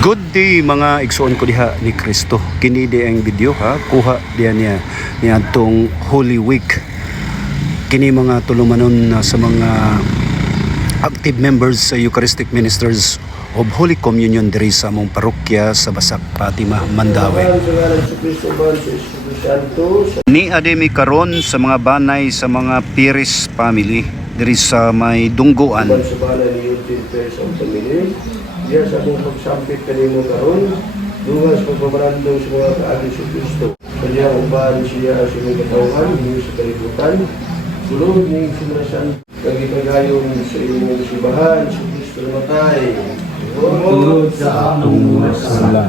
Good day mga igsoon ko diha ni Kristo. Kini di ang video ha, kuha diya niya niadtong Holy Week. Kini mga tulumanon sa mga active members sa Eucharistic Ministers of Holy Communion diri sa among parokya sa Basak, Fatima, Mandaue. Ni ademi karon sa mga banay sa mga Pires family diri sa may Dungguan. Diya sa akong pagsampit kanimo karon, dungas pagpamarandong sa mga kaagi sa Kristo. Kanya uban siya sa mga katawhan, hindi sa kalibutan. Sulod ni simulasan, kagipagayon sa imong simbahan, sa Kristo na matay. Tulod sa among mga sala.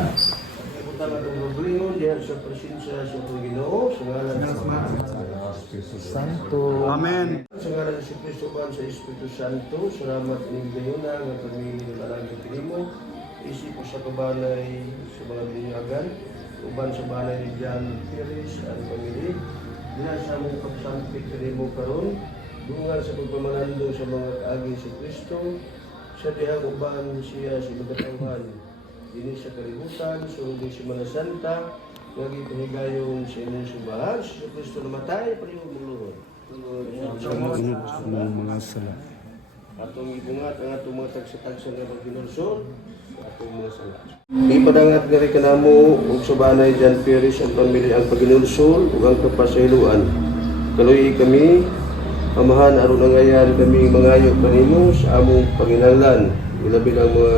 Putang atong paglingon, diya sa presensya sa Ginoo, sa ngalan ng Santo. Amen. Sa ngalan si Kristo ban sa Espiritu Santo, salamat ning gayuna nga pamilya ng alagad kanimo. Isip ko sa kabanay sa mga binyagan, uban sa banay ni John Pires ang pamilya. Diya sa among pagsampit kanimo karon, dungan sa pagpamanando sa mga kaagi si Kristo, sa dihang uban siya sa magkatawhan. Dini sa kalibutan, sundo si Semana Santa, lagi pahigayon sa inyong simbahan, sa Kristo na matay, palihog ng luhod. Mga sala. Atong ibungat ang atong mga tagsa-tagsa nga pagpinulsol sa atong mga sala. Ipadangat nga rin kanamo ug sa banay John Pires ang pamilya ang pagpinulsol ug ang kapasayloan. Kaluy kami, amahan aron nangayan kami mangayo kanimo sa among panginahanglan. Ilabi ang mga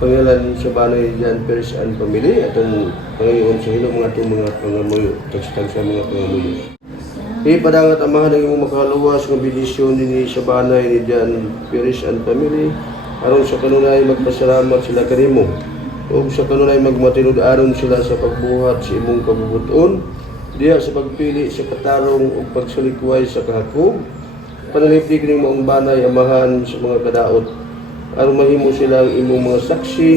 pangalan sa banay John Pires ang pamilya atong pangayon sa hilong mga atong mga pangamuyo, tagsa-tagsa mga pangamuyo. Ipadangat amahan ang imong makaluwas nga bendisyon dinhi sa banay ni John Pires and family aron sa kanunay magpasalamat sila kanimo ug sa kanunay magmatilud aron sila sa pagbuhat sa imong kabubuton diha sa pagpili sa katarong ug pagsalikway sa kahakog panalipdi kini moong banay amahan sa mga kadaot aron mahimo sila ang imong mga saksi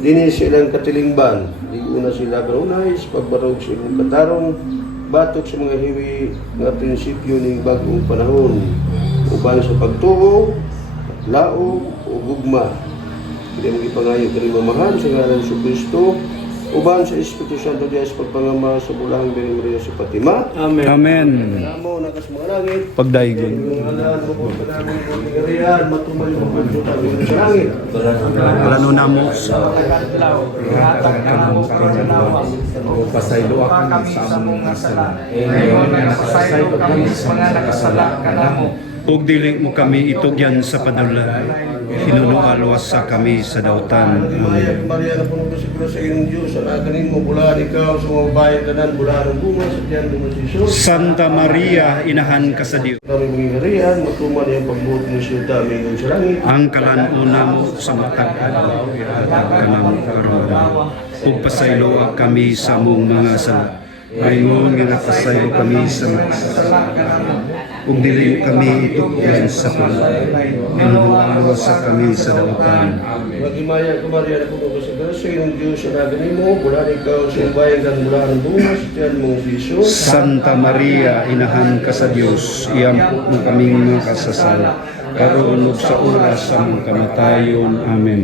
dinhi sa ilang katilingban diguna sila kanunay sa pagbarog sa imong katarong batok sa mga hiwi nga prinsipyo ning bag-ong panahon uban sa pagtuo, laog o gugma. Hindi mo ipangayo kini mamahan sa ngalan sa Kristo uban sa Espiritu Santo Dios pagpangama sa bulahang Birhen Maria sa Fatima. Amen. Amen. Namo nakas mga langit. Pagdaigon. Ngalan mo po kanamong pagarian matumay mo pagtutan sa langit. Plano namo sa Hatag ka mo karon pasaylo kami sa mga sala. Ngayon nga nakasaylo kami sa mga nakasala kanamo. ug dili mo kami itugyan sa padula. Hinunualwas sa kami sa dautan. Maria, Maria na puno ka siguro sa inyong Diyos, ang akanin mo, bulaan ikaw sa mga bayan tanan, bulaan ang bunga sa tiyan ng Jesus. Santa Maria, inahan ka sa Dios. Kami mangingarihan, matuman yung pagbuot ng siyota, may sa langit. Ang kalanuna mo sa matag adlaw, ihatag ka namo karon. Ug pasaylo kami sa among mga sala. Ayingon nga napasaylo kami sa mga sala. Ug dili kami itugyan sa palay. Hinunualo sa kami sa dautan. Magimaya ka Maria na puno ka siguro sa inyong Diyos, ang akanin mo, bulaan ikaw sa iyong bayan tanan, bulaan ang bunga sa tiyan ng Jesus. Santa Maria, inahan ka sa Dios, iampo mo kaming mga kasasala. Karon ug sa oras sa among kamatayon. Amen.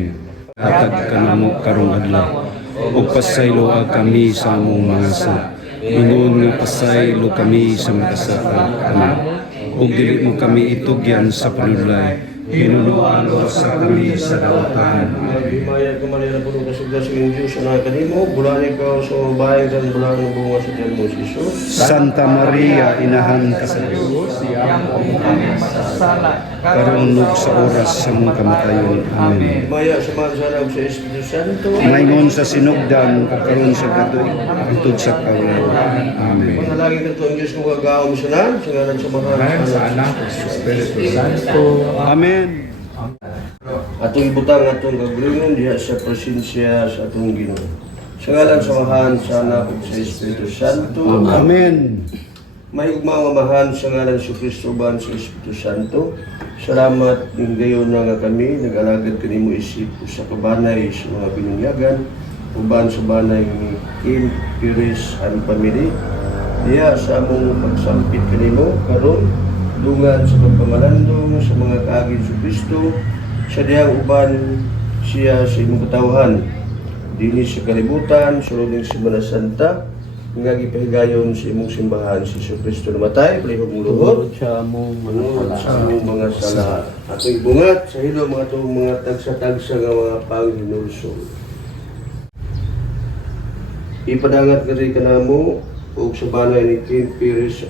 Hatag ka namo karong adlaw. Ug pasaylo kami sa among mga sala. Ingon nga pasaylo kami sa mga kasala. Amen. Ug dili mo kami itugyan sa panulay. Hinunualo sa kami sa dautan. Magimaya ka Maria na puno ka siguro sa inyong Diyos, ang akanin mo, bulaan ikaw sa mga bayan tanan, bulaan ang bunga sa tiyan ng Jesus. Santa Maria, inahan ka sa Dios, Iampo mo kami masasala. karon ug sa oras sa among kamatayon. Amen. Maya sa mansalag sa Espiritu Santo. Maingon sa sinugdan karon sa gatoy hangtod sa kaulawan. Amen. Panalangin ka ito ang Diyos kong gagawang sanan, sa ngalan sa mga Ngayon sa anak sa Espiritu Santo. Amen. atong ibutang atong kagulungan diha sa presensya sa atong Ginoo. Sa ngalan sa Amahan, sa Anak ug sa Espiritu Santo. Amen. May ugmamahan sa ngalan sa Kristo ban sa Espiritu Santo. Salamat ning gayon nga kami nag-alagad kanimo isip sa kabanay sa mga binunyagan uban sa banay ni Kim Pires and family. Diya sa among pagsampit kanimo karon dungan sa pagpamalandong sa mga kaagi sa Kristo sa dihang uban siya sa imong katawhan Dini sa kalibutan, sulod ng Semana Santa, nga gipahigayon sa imong simbahan si Jesu Cristo namatay, palihog mong luhod, Sa mo sa among mga sala. Atong bungat sa hilo mga itong mga tagsa-tagsa nga mga panghinulsol. Ipadangat ka rin ka na mo o sa balay ni King Pires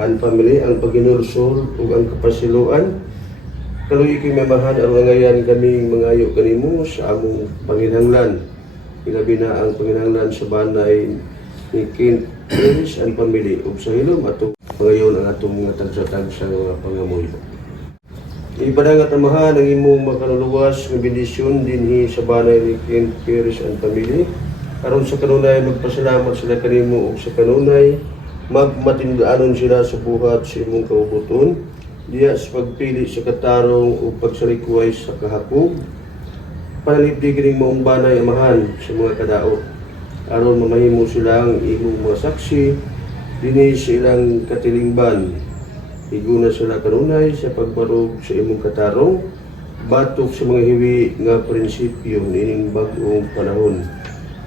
and family ang paghinulsol o ang kapasiluan. Kaluy ikay mamahan aron ngayon kaming mangayo kanimo sa among panginhanglan. Ilabi na ang panginhanglan sa banay ni King Pires and family ug sa hilom ato ngayon ang atong mga tagsa-tagsa nga mga pangamuyo. Ipadangat amahan ang imong makaluluwas nga bendisyon dinhi sa banay ni King Pires and family. Aron sa kanunay magpasalamat sila kanimo ug sa kanunay magmatindaanon sila sa buhat sa imong kaubuton diya sa pagpili sa katarong ug pagsalikway sa kahakog. Panalipdi kining maong banay amahan sa mga kadaot aron mamahimo silang imong mga saksi dinhi sa ilang katilingban. Iguna sila kanunay sa pagbarog sa imong katarong batok sa mga hiwi nga prinsipyo nining bag-ong panahon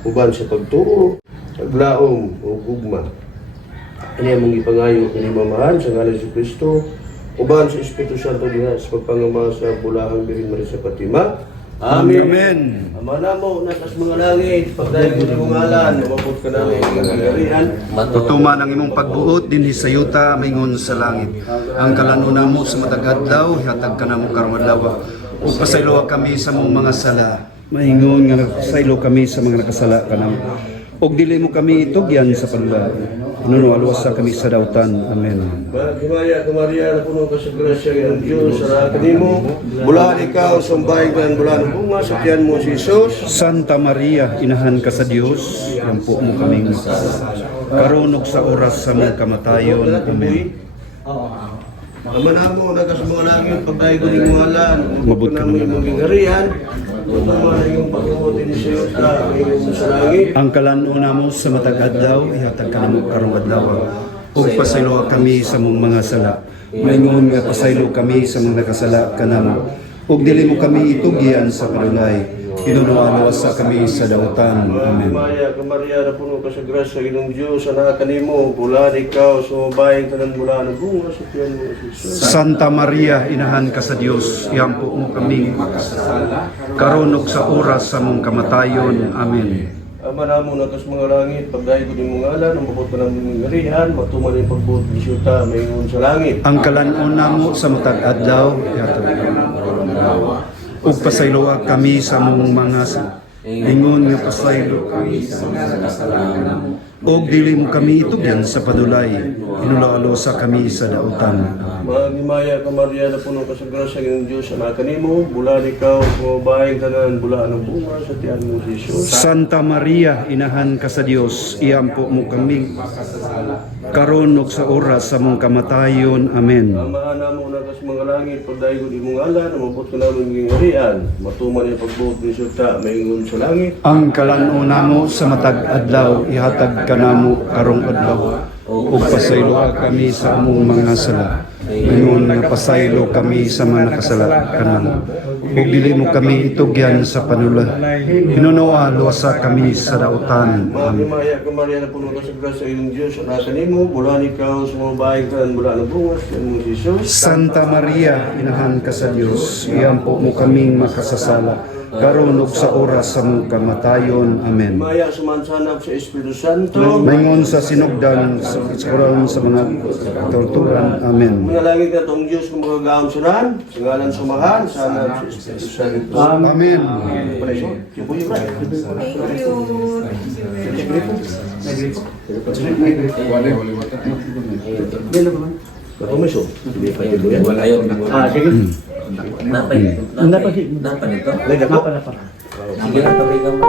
uban sa pagtuo, paglaom o gugma. Ini ang mga ipangayo ni mamahan sa ngalan si Kristo uban sa Espiritu Santo diha sa pagpangama sa bulahang Birhen Maria sa Fatima. Amen. Amen. Ama namo natas mga langit, pagdayeg mo imong ngalan, umabot ka namin ang kagarian. Tutuman ang imong pagbuot dinhi sa yuta maingon sa langit. Ang kalanuna mo sa matag adlaw hatag ka namo karong adlaw. Ug pasaylo kami sa mong mga sala. Maingon nga pasaylo kami sa mga nakasala kanamo. Ug dili mo kami itugyan sa panula. Nuno alwasa kami sa dautan. Amen. Maghimaya ka Maria, na puno ka sa grasya ng Diyos, sa kanimo. Bulahan ikaw, sambahin ka ng bulahan ng bunga, sa tiyan mo si Jesus. Santa Maria, inahan ka sa Dios, ampo mo kaming karon ug sa oras sa mong kamatayon. Amen. Ama namo, nagas mga langit, pagdayeg ko ng ngalan, Mabot ka namin naman. imong gingarian. Tutuman ang iyong pagbuot din sa iyo, sa langit. Ang kalanuna mo sa matag adlaw, ihatag ka namo karong adlaw. Ug pasaylo kami sa mong mga sala. Maingon nga pasaylo kami sa mga nakasala kanamo. Ug dili mo kami itugyan sa panulay. Inunuan sa kami sa dautan. Amen. Maghimaya ka Maria, na puno ka sa grasya ng Diyos, anak kanimo, bulahan ikaw, sumabahin ka ng bulahan ng bunga, sa tiyan mo si Jesus. Santa Maria, inahan ka sa Dios, iampo mo kami karon ug sa oras sa mong kamatayon. Amen. Ama namo nakas mga langit, pagdayeg ko ng mga ngalan, umabot ka ng gingarihan, matuman ang pagbuot ni Siyuta, mayroon sa langit. Ang kalanuna mo sa matag adlaw, ihatag ug pasayloa kami sa mong mga ingon nga pasaylo kami sa mga nakasalanan ug dili mo kami itugyan sa padulay inulalo sa kami sa dautan. Maghimaya ka Maria, na puno ka sa grasya ng Diyos, anak kanimo, bulahan ikaw, sumabahin ka ng bulahan ng bunga, sa tiyan mo si Jesus. Santa Maria, inahan ka sa Dios, iampo mo kami karon ug sa oras sa mong kamatayon. Amen. Ama namo nakas mga langit, pagdayeg ko ng mga ngalan, umabot ka namin gingarihan, matuman ang pagbuot ni Siyuta, mayroon sa langit. Ang kalanuna mo sa matag adlaw, ihatag ka namo karong adlaw. Ug pasaylo kami sa among mga sala. Ngayon nga pasaylo kami sa mga nakasala kanamo. Ug dili mo kami itugyan sa panula. Hinunoa luwasa kami sa dautan. Amen. Maghimaya ka Maria, na puno ka sa grasya ng Diyos, anak kanimo, bulahan ikaw, sumabahin ka ng bulahan ng bunga, sa tiyan mo si Jesus. Santa Maria, inahan ka sa Dios, iampo mo kaming makasasala, karon ug sa oras sa mong kamatayon. Amen. Maya sumansanap sa Espiritu Santo. Maingon sa sinugdan sa karon sa mga torturan. Amen. Mga langit na itong Diyos kung magagaam sunan, sa ngalan sumahan, sanap sa Espiritu Santo. Amen. Permiso. Wala yun. Napa ito? Napa nito? Sige na, tabi ka mo.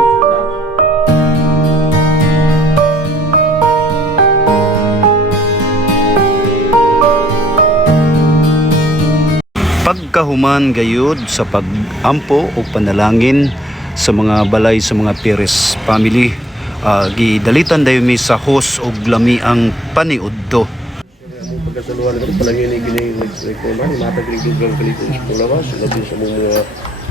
Pagkahuman gayud sa pagampo o panalangin sa mga balay sa mga Pires family, gidalitan dayon mi sa host og lamiang paniudto. Pagkasaluhan ko palagi ni gini reklama ni mata gigil kalitos pulawas labi sa mga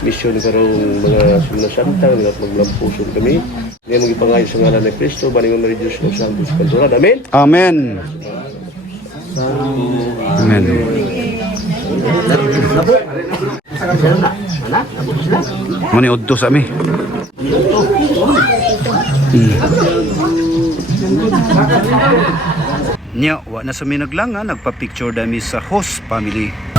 misyon karong mga sumunasantang at maglampuson kami. Ngayon magipangayo sa ngalan ni Kristo, Baning Mary Diyos ng Santos Kanturan. Amen. Amen. Amen. Mani udto sa mi. Nya, wa na sa mi naglangan, nagpa-picture dami sa host family.